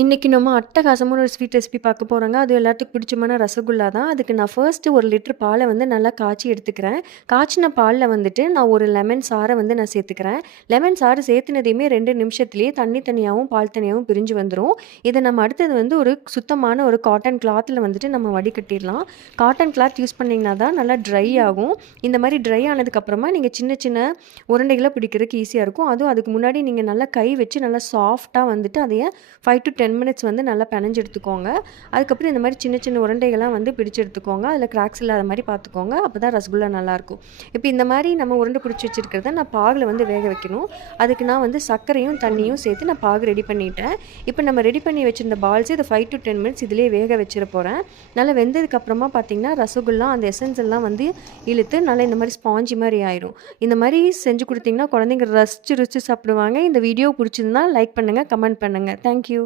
இன்னைக்கு நம்ம அட்டகாசமான ஒரு ஸ்வீட் ரெசிபி பார்க்க போறோங்க. அது எல்லாத்துக்கும் பிடிச்சமான ரசகுல்லா தான். அதுக்கு நான் ஃபர்ஸ்ட்டு 1 லிட்டர் பால வந்து நல்லா காய்ச்சி எடுத்துக்கிறேன். காய்ச்சின பால்ல வந்துட்டு நான் ஒரு லெமன் சாற வந்து நான் சேர்த்துக்கிறேன். லெமன் சாறு சேர்த்துனதையுமே 2 நிமிஷத்திலேயே தண்ணி தனியாவும், பால் தனியாவும் பிரிஞ்சு வந்துரும். இத நம்ம அடுத்தது வந்து ஒரு சுத்தமான ஒரு காட்டன் கிளாத்ல வந்துட்டு நம்ம வடிகட்டிடலாம். காட்டன் கிளாத் யூஸ் பண்ணீங்கன்னா தான் நல்லா ட்ரை ஆகும். இந்த மாரி ட்ரை ஆனதுக்கப்புறமா நீங்க சின்ன சின்ன உருண்டைகளா பிடிக்கிறதுக்கு ஈஸியா இருக்கும். அதுவும் அதுக்கு முன்னாடி நீங்க நல்லா கை வச்சு நல்லா சாஃப்ட்டா வந்துட்டு அதைய 5 to 10 மினிட்ஸ் வந்து நல்லா பெனஞ்சு எடுத்துக்கோங்க. அதுக்கப்புறம் இந்த மாரி சின்ன சின்ன உருண்டைகளா வந்து பிடிச்சு எடுத்துக்கோங்க. அதில கிராக்ஸ் இல்லாத மாரி பார்த்துக்கோங்க. அப்பதான் ரசகுல்லா நல்லாயிருக்கும். இப்போ இந்த மாரி நம்ம உருண்டை பிடிச்சு வச்சிருக்கிறத நான் பாகுல வந்து வேக வைக்கணும். அதுக்கு நான் வந்து சர்க்கரையும், தண்ணியும் சேர்த்து நான் பாகு ரெடி பண்ணிட்டேன். இப்போ நம்ம ரெடி பண்ணி வச்சிருந்த பால்ஸ் இத 5 to 10 மினிட்ஸ் இதிலேயே வேக வச்சிர போறேன். நல்லா வெந்ததுக்கு அப்புறமா பார்த்தீங்கன்னா, ரசகுல்லா அந்த எசன்ஸ் எல்லாம் வந்து இழுத்து நல்லா இந்த மாரி ஸ்பாஞ்சி மாரி ஆயிரும். இந்த மாரி செஞ்சு குடுத்தீங்கன்னா, குழந்தைங்க ரசிச்சு ருசிச்சு சாப்பிடுவாங்க. இந்த வீடியோ புடிச்சிருந்தா லைக் பண்ணுங்க, கமெண்ட் பண்ணுங்க. Thank you.